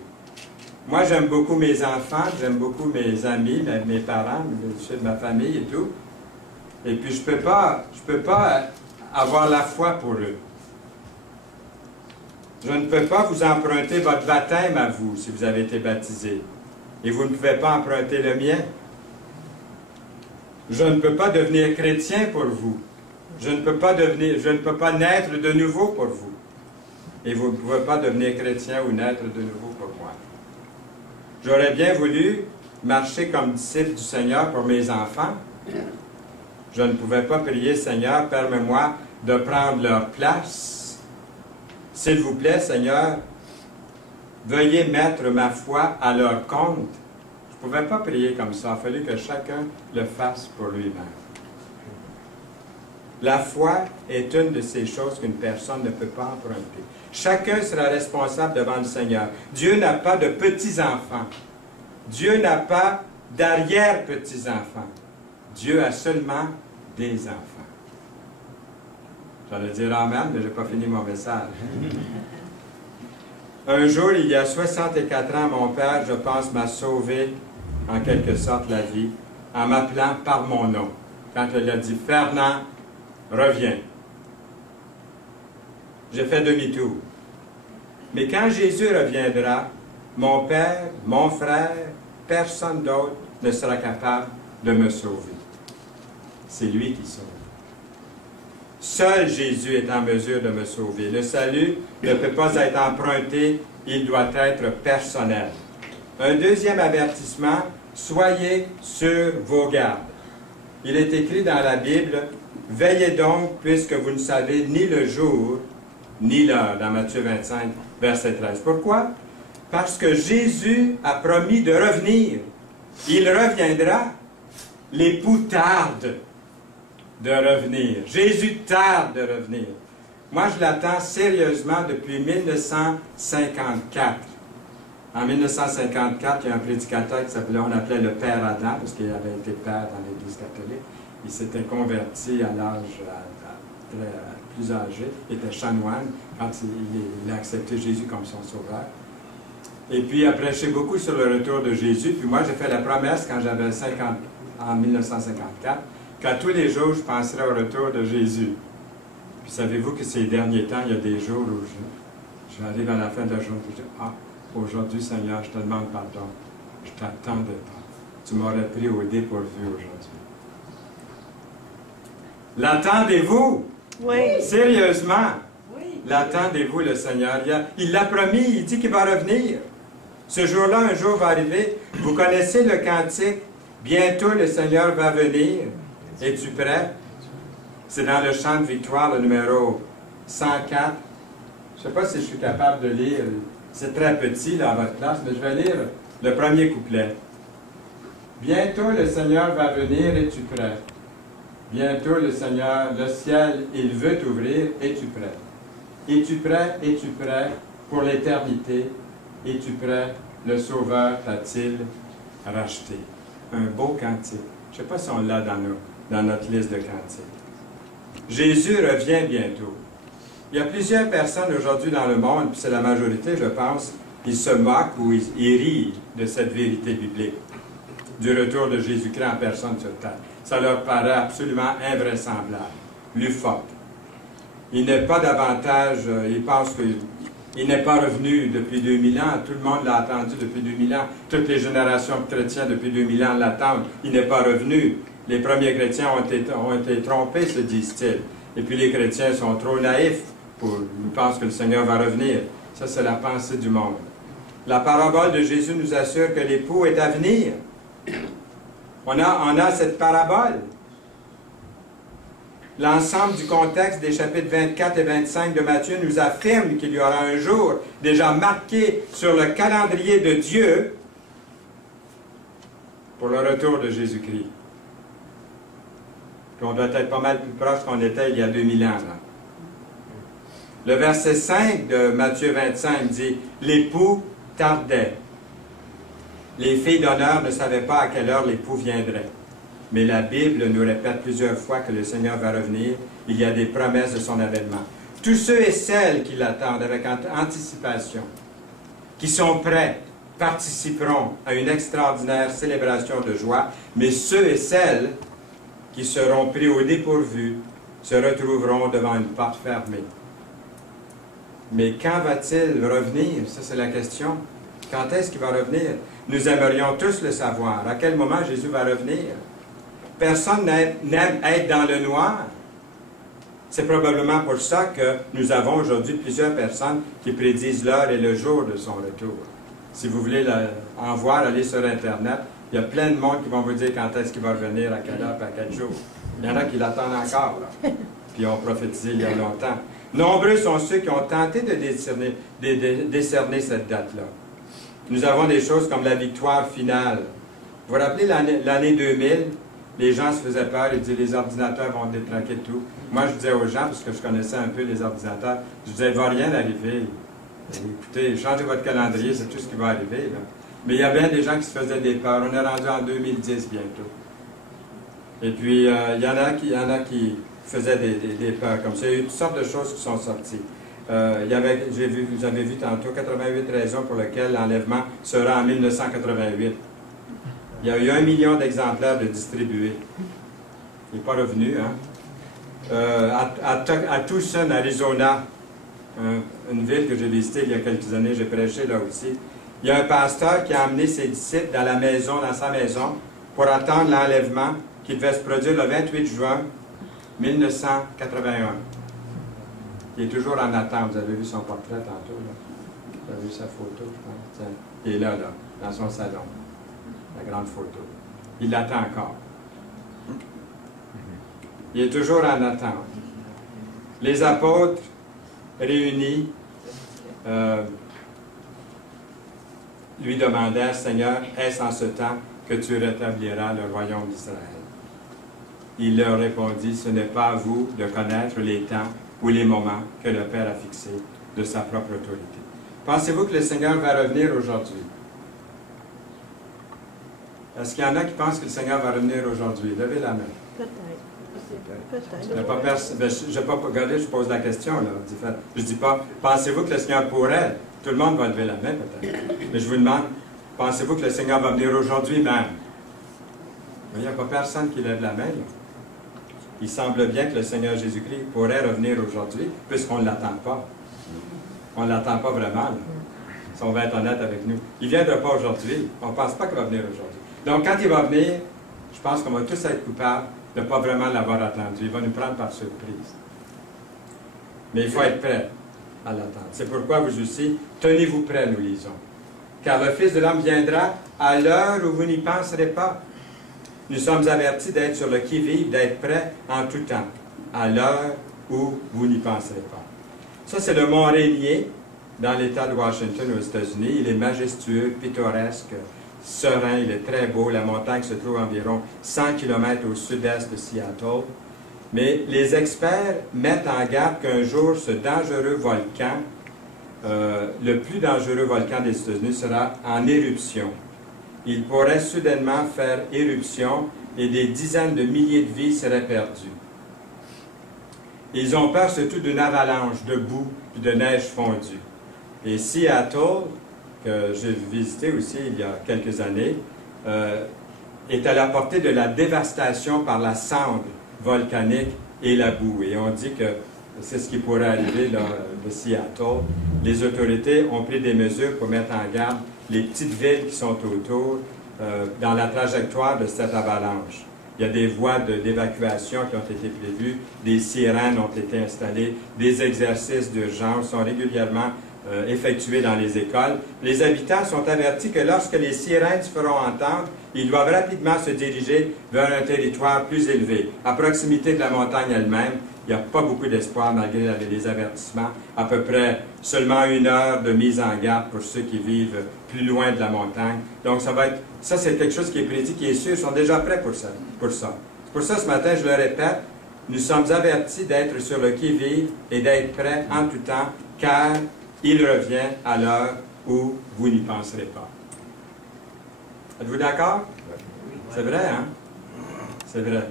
Moi, j'aime beaucoup mes enfants, j'aime beaucoup mes amis, mes parents, ceux de ma famille et tout. Et puis, je peux pas avoir la foi pour eux. Je ne peux pas vous emprunter votre baptême à vous, si vous avez été baptisé. Et vous ne pouvez pas emprunter le mien. Je ne peux pas devenir chrétien pour vous. Je ne peux pas naître de nouveau pour vous. Et vous ne pouvez pas devenir chrétien ou naître de nouveau pour moi. J'aurais bien voulu marcher comme disciple du Seigneur pour mes enfants. Je ne pouvais pas prier, Seigneur, permets-moi de prendre leur place. S'il vous plaît, Seigneur, veuillez mettre ma foi à leur compte. Je ne pouvais pas prier comme ça. Il a fallu que chacun le fasse pour lui-même. La foi est une de ces choses qu'une personne ne peut pas emprunter. Chacun sera responsable devant le Seigneur. Dieu n'a pas de petits-enfants. Dieu n'a pas d'arrière-petits-enfants. Dieu a seulement des enfants. J'allais dire Amen, mais je n'ai pas fini mon message. Un jour, il y a 64 ans, mon père, je pense, m'a sauvé, en quelque sorte, la vie, en m'appelant par mon nom. Quand il a dit « Fernand, reviens ». J'ai fait demi-tour. Mais quand Jésus reviendra, mon père, mon frère, personne d'autre ne sera capable de me sauver. C'est lui qui sauve. Seul Jésus est en mesure de me sauver. Le salut ne peut pas être emprunté, il doit être personnel. Un deuxième avertissement, soyez sur vos gardes. Il est écrit dans la Bible, « Veillez donc, puisque vous ne savez ni le jour, ni l'heure », dans Matthieu 25, verset 13. Pourquoi? Parce que Jésus a promis de revenir. Il reviendra. L'époux tarde de revenir. Jésus tarde de revenir. Moi, je l'attends sérieusement depuis 1954. En 1954, il y a un prédicateur qui s'appelait, on appelait le Père Adam, parce qu'il avait été père dans l'Église catholique. Il s'était converti à l'âge plus âgé. Il était chanoine quand il a accepté Jésus comme son sauveur. Et puis, il a prêché beaucoup sur le retour de Jésus. Puis moi, j'ai fait la promesse quand j'avais 50, en 1954, qu'à tous les jours, je penserais au retour de Jésus. Puis savez-vous que ces derniers temps, il y a des jours où j'arrive à la fin de la journée et je dis « Ah, aujourd'hui, Seigneur, je te demande pardon. Je ne t'attendais pas. tu m'aurais pris au dépourvu aujourd'hui. L'attendez-vous? Oui. Sérieusement? Oui. L'attendez-vous, le Seigneur? Il l'a promis, il dit qu'il va revenir. Ce jour-là, un jour va arriver. Vous connaissez le cantique? Bientôt le Seigneur va venir. Es-tu prêt? C'est dans le chant de victoire, le numéro 104. Je ne sais pas si je suis capable de lire. C'est très petit là, à votre place, mais je vais lire le premier couplet. Bientôt le Seigneur va venir, es-tu prêt? Bientôt le Seigneur, le ciel, il veut t'ouvrir, es-tu prêt? Es-tu prêt? Es-tu prêt pour l'éternité? Es-tu prêt? Le Sauveur t'a-t-il racheté? Un beau cantique. Je ne sais pas si on l'a dans notre liste de cantiques. Jésus revient bientôt. Il y a plusieurs personnes aujourd'hui dans le monde, puis c'est la majorité, je pense, ils se moquent ou ils rient de cette vérité biblique, du retour de Jésus-Christ en personne sur terre. Ça leur paraît absolument invraisemblable, loufoque. Il n'est pas davantage, ils pensent qu'il n'est pas revenu depuis 2000 ans, tout le monde l'a attendu depuis 2000 ans, toutes les générations de chrétiens depuis 2000 ans l'attendent, il n'est pas revenu. Les premiers chrétiens ont été trompés, se disent-ils. Et puis les chrétiens sont trop naïfs ils pensent que le Seigneur va revenir. Ça, c'est la pensée du monde. La parabole de Jésus nous assure que l'époux est à venir. On a cette parabole. L'ensemble du contexte des chapitres 24 et 25 de Matthieu nous affirme qu'il y aura un jour déjà marqué sur le calendrier de Dieu pour le retour de Jésus-Christ. Puis on doit être pas mal plus proche qu'on était il y a 2000 ans. Là. Le verset 5 de Matthieu 25 dit « L'époux tardait. Les filles d'honneur ne savaient pas à quelle heure l'époux viendrait. Mais la Bible nous répète plusieurs fois que le Seigneur va revenir. Il y a des promesses de son avènement. Tous ceux et celles qui l'attendent avec anticipation, qui sont prêts, participeront à une extraordinaire célébration de joie, mais ceux et celles qui seront pris au dépourvu se retrouveront devant une porte fermée. Mais quand va-t-il revenir? Ça, c'est la question. Quand est-ce qu'il va revenir? Nous aimerions tous le savoir. À quel moment Jésus va revenir? Personne n'aime être dans le noir. C'est probablement pour ça que nous avons aujourd'hui plusieurs personnes qui prédisent l'heure et le jour de son retour. Si vous voulez en voir, allez sur Internet. Il y a plein de monde qui vont vous dire quand est-ce qu'il va revenir, à quelle heure, à quel jour. Il y en a qui l'attendent encore, là. Puis ont prophétisé il y a longtemps. Nombreux sont ceux qui ont tenté de décerner cette date-là. Nous avons des choses comme la victoire finale. Vous vous rappelez l'année 2000? Les gens se faisaient peur, ils disaient les ordinateurs vont détraquer tout. Moi, je disais aux gens, parce que je connaissais un peu les ordinateurs, je disais, il ne va rien arriver. Écoutez, changez votre calendrier, c'est tout ce qui va arriver. Là. Mais il y a bien des gens qui se faisaient des peurs. On est rendu en 2010 bientôt. Et puis, il y en a qui faisaient des peurs comme ça. Il y a eu toutes sortes de choses qui sont sorties. Vous avez vu tantôt, 88 raisons pour lesquelles l'enlèvement sera en 1988. Il y a eu 1 million d'exemplaires de distribués. Il n'est pas revenu, hein? À Tucson, Arizona, une ville que j'ai visitée il y a quelques années, j'ai prêché là aussi. Il y a un pasteur qui a amené ses disciples dans sa maison, pour attendre l'enlèvement qui devait se produire le 28 juin 1981. Il est toujours en attente. Vous avez vu son portrait tantôt, là? Vous avez vu sa photo, je pense. Tiens, il est là, dans son salon. La grande photo. Il l'attend encore. Il est toujours en attente. Les apôtres réunis lui demandèrent, Seigneur, est-ce en ce temps que tu rétabliras le royaume d'Israël? Il leur répondit, ce n'est pas à vous de connaître les temps ou les moments que le Père a fixés de sa propre autorité. Pensez-vous que le Seigneur va revenir aujourd'hui? Est-ce qu'il y en a qui pensent que le Seigneur va revenir aujourd'hui? Levez la main. Peut-être. Il n'y a pas personne. Je n'ai pas regardé, je pose la question. Là. Je ne dis pas, pensez-vous que le Seigneur pourrait? Tout le monde va lever la main peut-être. Mais je vous demande, pensez-vous que le Seigneur va venir aujourd'hui même? Il n'y a pas personne qui lève la main. Là. Il semble bien que le Seigneur Jésus-Christ pourrait revenir aujourd'hui, puisqu'on ne l'attend pas. On ne l'attend pas vraiment. Là. Si on va être honnête avec nous. Il ne viendra pas aujourd'hui. On ne pense pas qu'il va venir aujourd'hui. Donc, quand il va venir, je pense qu'on va tous être coupables de ne pas vraiment l'avoir attendu. Il va nous prendre par surprise. Mais il faut être prêt à l'attendre. C'est pourquoi vous aussi, tenez-vous prêts, nous lisons. Car le Fils de l'homme viendra à l'heure où vous n'y penserez pas. Nous sommes avertis d'être sur le qui-vive, d'être prêts en tout temps, à l'heure où vous n'y penserez pas. Ça, c'est le mont Rainier, dans l'État de Washington, aux États-Unis. Il est majestueux, pittoresque, serein, il est très beau. La montagne se trouve environ 100 km au sud-est de Seattle. Mais les experts mettent en garde qu'un jour, ce dangereux volcan, le plus dangereux volcan des États-Unis, sera en éruption. Il pourrait soudainement faire éruption et des dizaines de milliers de vies seraient perdues. Ils ont peur surtout d'une avalanche de boue et de neige fondue. Et Seattle, que j'ai visité aussi il y a quelques années, est à la portée de la dévastation par la cendre volcanique et la boue. Et on dit que c'est ce qui pourrait arriver là, de Seattle. Les autorités ont pris des mesures pour mettre en garde les petites villes qui sont autour dans la trajectoire de cette avalanche. Il y a des voies d'évacuation qui ont été prévues, des sirènes ont été installées, des exercices d'urgence sont régulièrement effectués dans les écoles. Les habitants sont avertis que lorsque les sirènes se feront entendre, ils doivent rapidement se diriger vers un territoire plus élevé, à proximité de la montagne elle-même. Il n'y a pas beaucoup d'espoir malgré les avertissements. À peu près seulement 1 heure de mise en garde pour ceux qui vivent plus loin de la montagne. Donc ça c'est quelque chose qui est prédit, qui est sûr. Ils sont déjà prêts pour ça. C'est pour ça ce matin, je le répète, nous sommes avertis d'être sur le qui-vive et d'être prêts en tout temps, car il revient à l'heure où vous n'y penserez pas. Êtes-vous d'accord? C'est vrai, hein? C'est vrai.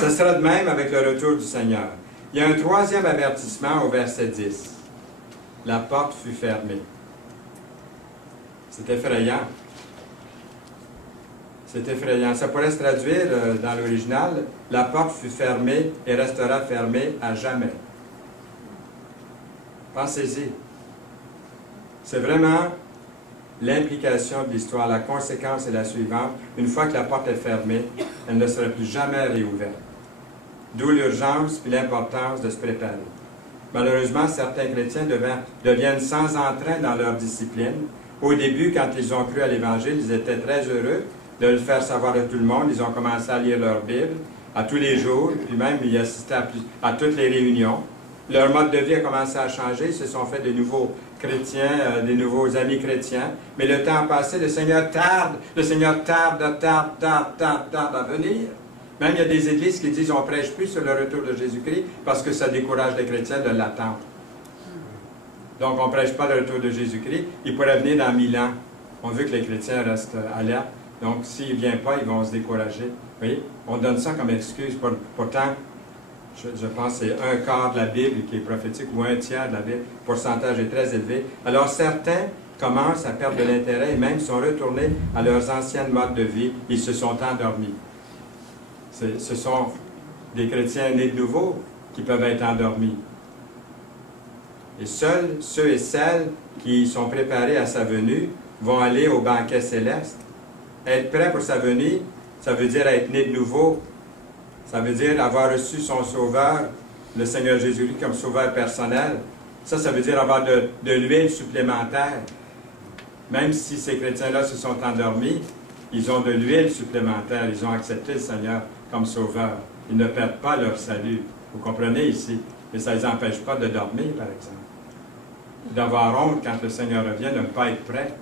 Ce sera de même avec le retour du Seigneur. Il y a un troisième avertissement au verset 10. La porte fut fermée. C'est effrayant. C'est effrayant. Ça pourrait se traduire dans l'original, la porte fut fermée et restera fermée à jamais. Pensez-y. C'est vraiment l'implication de l'histoire. La conséquence est la suivante. Une fois que la porte est fermée, elle ne sera plus jamais réouverte. D'où l'urgence et l'importance de se préparer. Malheureusement, certains chrétiens deviennent sans entrain dans leur discipline. Au début, quand ils ont cru à l'Évangile, ils étaient très heureux de le faire savoir à tout le monde. Ils ont commencé à lire leur Bible à tous les jours, puis même ils assistaient à toutes les réunions. Leur mode de vie a commencé à changer. Ils se sont fait de nouveaux chrétiens, des nouveaux amis chrétiens. Mais le temps passé, le Seigneur tarde à venir. Même il y a des églises qui disent on ne prêche plus sur le retour de Jésus-Christ parce que ça décourage les chrétiens de l'attendre. Donc on ne prêche pas le retour de Jésus-Christ. Il pourrait venir dans 1000 ans. On veut que les chrétiens restent alertes. Donc s'il ne vient pas, ils vont se décourager. Vous voyez? On donne ça comme excuse. Pourtant, je pense que c'est 1/4 de la Bible qui est prophétique ou 1/3 de la Bible. Le pourcentage est très élevé. Alors certains commencent à perdre de l'intérêt et même sont retournés à leurs anciennes modes de vie. Ils se sont endormis. Ce sont des chrétiens nés de nouveau qui peuvent être endormis. Et seuls ceux et celles qui sont préparés à sa venue vont aller au banquet céleste. Être prêt pour sa venue, ça veut dire être né de nouveau. Ça veut dire avoir reçu son Sauveur, le Seigneur Jésus-Christ, comme Sauveur personnel. Ça veut dire avoir de l'huile supplémentaire. Même si ces chrétiens-là se sont endormis, ils ont de l'huile supplémentaire. Ils ont accepté le Seigneur comme Sauveur. Ils ne perdent pas leur salut. Vous comprenez ici? Mais ça ne les empêche pas de dormir, par exemple. D'avoir honte quand le Seigneur revient, de ne pas être prêt.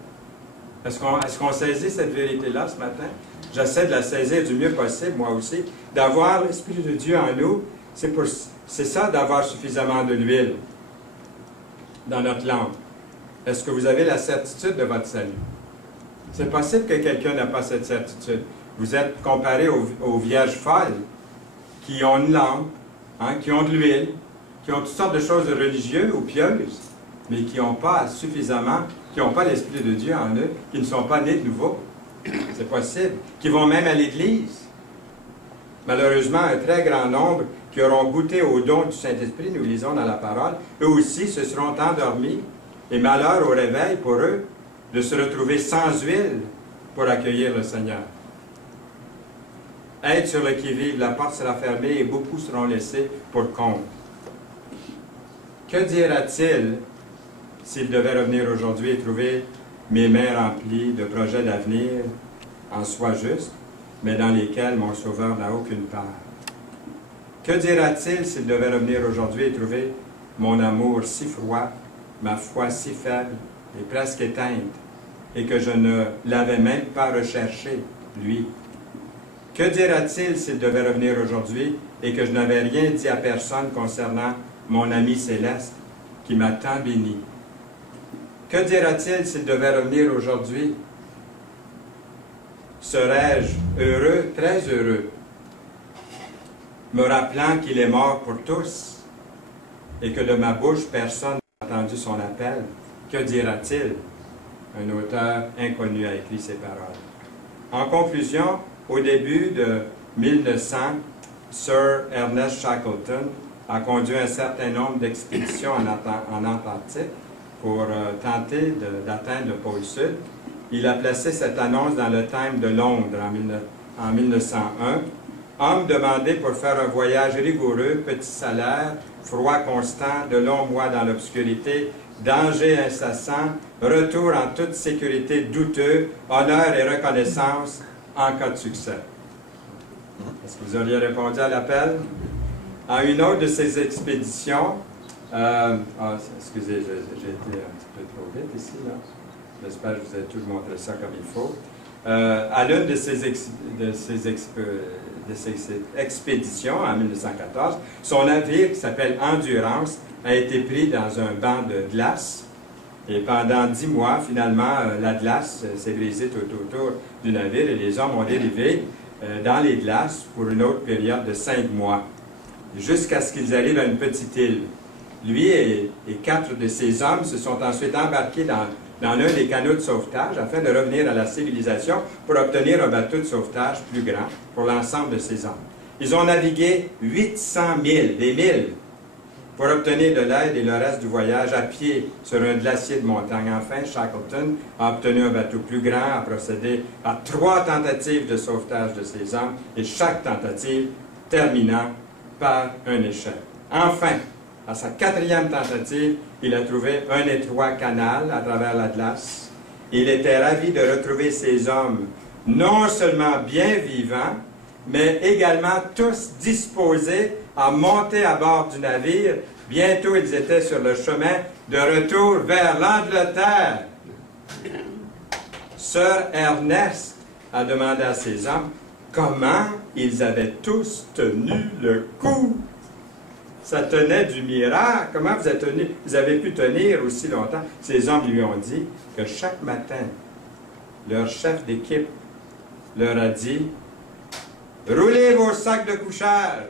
Est-ce qu'on saisit cette vérité-là ce matin? J'essaie de la saisir du mieux possible, moi aussi. D'avoir l'Esprit de Dieu en nous, c'est ça d'avoir suffisamment de l'huile dans notre lampe. Est-ce que vous avez la certitude de votre salut? C'est possible que quelqu'un n'a pas cette certitude. Vous êtes comparé aux vierges folles qui ont une lampe, hein, qui ont de l'huile, qui ont toutes sortes de choses religieuses ou pieuses, mais qui n'ont pas suffisamment, qui n'ont pas l'Esprit de Dieu en eux, qui ne sont pas nés de nouveau. C'est possible. Qui vont même à l'Église. Malheureusement, un très grand nombre qui auront goûté au don du Saint-Esprit, nous lisons dans la parole, eux aussi se seront endormis. Et malheur au réveil pour eux de se retrouver sans huile pour accueillir le Seigneur. Être sur le qui-vive, la porte sera fermée et beaucoup seront laissés pour compte. Que dira-t-il s'il devait revenir aujourd'hui et trouver mes mains remplies de projets d'avenir en soi justes, mais dans lesquels mon Sauveur n'a aucune part? Que dira-t-il s'il devait revenir aujourd'hui et trouver mon amour si froid, ma foi si faible et presque éteinte, et que je ne l'avais même pas recherché, lui? Que dira-t-il s'il devait revenir aujourd'hui et que je n'avais rien dit à personne concernant mon ami céleste qui m'a tant béni? Que dira-t-il s'il devait revenir aujourd'hui? Serais-je heureux, très heureux, me rappelant qu'il est mort pour tous et que de ma bouche personne n'a entendu son appel? Que dira-t-il? Un auteur inconnu a écrit ces paroles. En conclusion, au début de 1900, Sir Ernest Shackleton a conduit un certain nombre d'expéditions en Antarctique pour tenter d'atteindre le pôle Sud. Il a placé cette annonce dans le Times de Londres en 1901. Homme demandé pour faire un voyage rigoureux, petit salaire, froid constant, de longs mois dans l'obscurité, danger incessant, retour en toute sécurité douteux, honneur et reconnaissance en cas de succès. Est-ce que vous auriez répondu à l'appel? À une autre de ces expéditions, excusez, j'ai été un petit peu trop vite ici, là. J'espère que je vous ai tout montré ça comme il faut. À l'une de ces expéditions, en 1914, son navire, qui s'appelle Endurance, a été pris dans un banc de glace. Et pendant 10 mois, finalement, la glace s'est brisée tout autour du navire et les hommes ont dérivé dans les glaces pour une autre période de 5 mois, jusqu'à ce qu'ils arrivent à une petite île. Lui et 4 de ses hommes se sont ensuite embarqués dans l'un des canots de sauvetage afin de revenir à la civilisation pour obtenir un bateau de sauvetage plus grand pour l'ensemble de ces hommes. Ils ont navigué 800 milles, des milles, pour obtenir de l'aide et le reste du voyage à pied sur un glacier de montagne. Enfin, Shackleton a obtenu un bateau plus grand, a procédé à 3 tentatives de sauvetage de ces hommes et chaque tentative terminant par un échec. Enfin, à sa 4e tentative, il a trouvé un étroit canal à travers la glace. Il était ravi de retrouver ces hommes, non seulement bien vivants, mais également tous disposés à monter à bord du navire. Bientôt, ils étaient sur le chemin de retour vers l'Angleterre. Sir Ernest a demandé à ses hommes comment ils avaient tous tenu le coup. Ça tenait du miracle. Comment vous avez pu tenir aussi longtemps? Ces hommes lui ont dit que chaque matin, leur chef d'équipe leur a dit « Roulez vos sacs de couchage.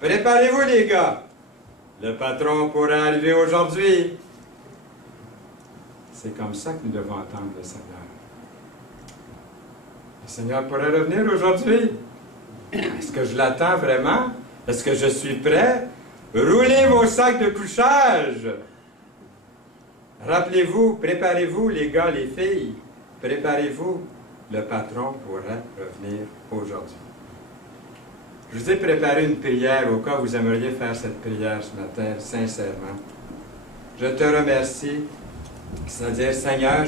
Préparez-vous, les gars. Le patron pourrait arriver aujourd'hui. » C'est comme ça que nous devons entendre le Seigneur. Le Seigneur pourrait revenir aujourd'hui. Est-ce que je l'attends vraiment? Est-ce que je suis prêt? Roulez vos sacs de couchage. Rappelez-vous, préparez-vous, les gars, les filles. Préparez-vous. Le patron pourrait revenir aujourd'hui. Je vous ai préparé une prière au cas où vous aimeriez faire cette prière ce matin, sincèrement. Je te remercie, c'est-à-dire, Seigneur,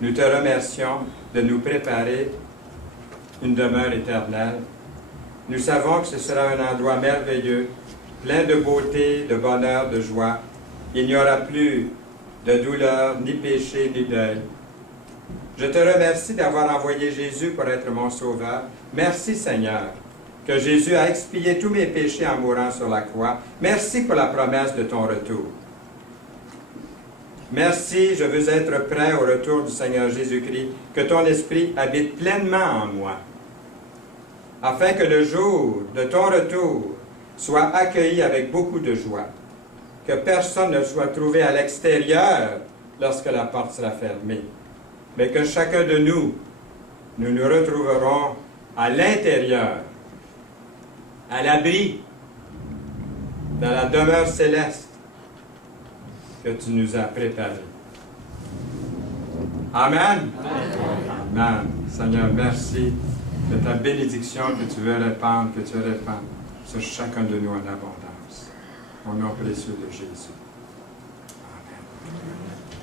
nous te remercions de nous préparer une demeure éternelle. Nous savons que ce sera un endroit merveilleux, plein de beauté, de bonheur, de joie. Il n'y aura plus de douleur, ni péché, ni deuil. Je te remercie d'avoir envoyé Jésus pour être mon sauveur. Merci, Seigneur, que Jésus a expié tous mes péchés en mourant sur la croix. Merci pour la promesse de ton retour. Merci, je veux être prêt au retour du Seigneur Jésus-Christ, que ton Esprit habite pleinement en moi, afin que le jour de ton retour soit accueilli avec beaucoup de joie, que personne ne soit trouvé à l'extérieur lorsque la porte sera fermée, mais que chacun de nous nous retrouverons à l'intérieur, à l'abri, dans la demeure céleste que tu nous as préparée. Amen. Amen. Amen. Seigneur, merci de ta bénédiction que tu veux répandre, que tu répands sur chacun de nous en abondance. Au nom précieux de Jésus. Amen.